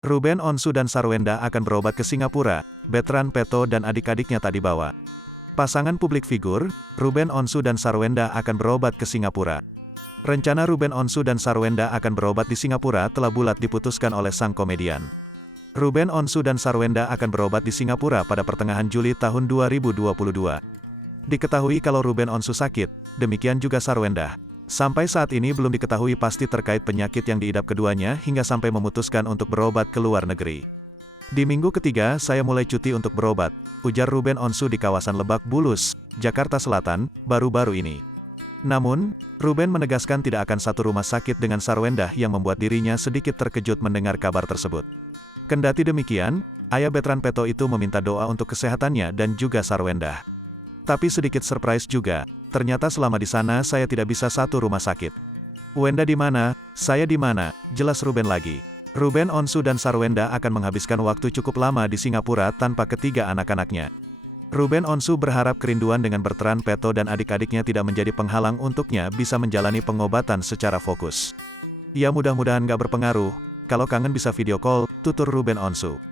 Ruben Onsu dan Sarwenda akan berobat ke Singapura, Bertrand Peto dan adik-adiknya tak dibawa. Pasangan publik figur, Ruben Onsu dan Sarwenda akan berobat ke Singapura. Rencana Ruben Onsu dan Sarwenda akan berobat di Singapura telah bulat diputuskan oleh sang komedian. Ruben Onsu dan Sarwenda akan berobat di Singapura pada pertengahan Juli tahun 2022. Diketahui kalau Ruben Onsu sakit, demikian juga Sarwenda. Sampai saat ini belum diketahui pasti terkait penyakit yang diidap keduanya hingga sampai memutuskan untuk berobat ke luar negeri. Di minggu ketiga saya mulai cuti untuk berobat, ujar Ruben Onsu di kawasan Lebak Bulus, Jakarta Selatan, baru-baru ini. Namun, Ruben menegaskan tidak akan satu rumah sakit dengan Sarwenda yang membuat dirinya sedikit terkejut mendengar kabar tersebut. Kendati demikian, ayah Bertrand Peto itu meminta doa untuk kesehatannya dan juga Sarwenda. Tapi sedikit surprise juga, ternyata selama di sana saya tidak bisa satu rumah sakit. Wenda di mana? Saya di mana? Jelas Ruben lagi. Ruben Onsu dan Sarwenda akan menghabiskan waktu cukup lama di Singapura tanpa ketiga anak-anaknya. Ruben Onsu berharap kerinduan dengan Bertrand Peto dan adik-adiknya tidak menjadi penghalang untuknya bisa menjalani pengobatan secara fokus. Ya mudah-mudahan gak berpengaruh, kalau kangen bisa video call, tutur Ruben Onsu.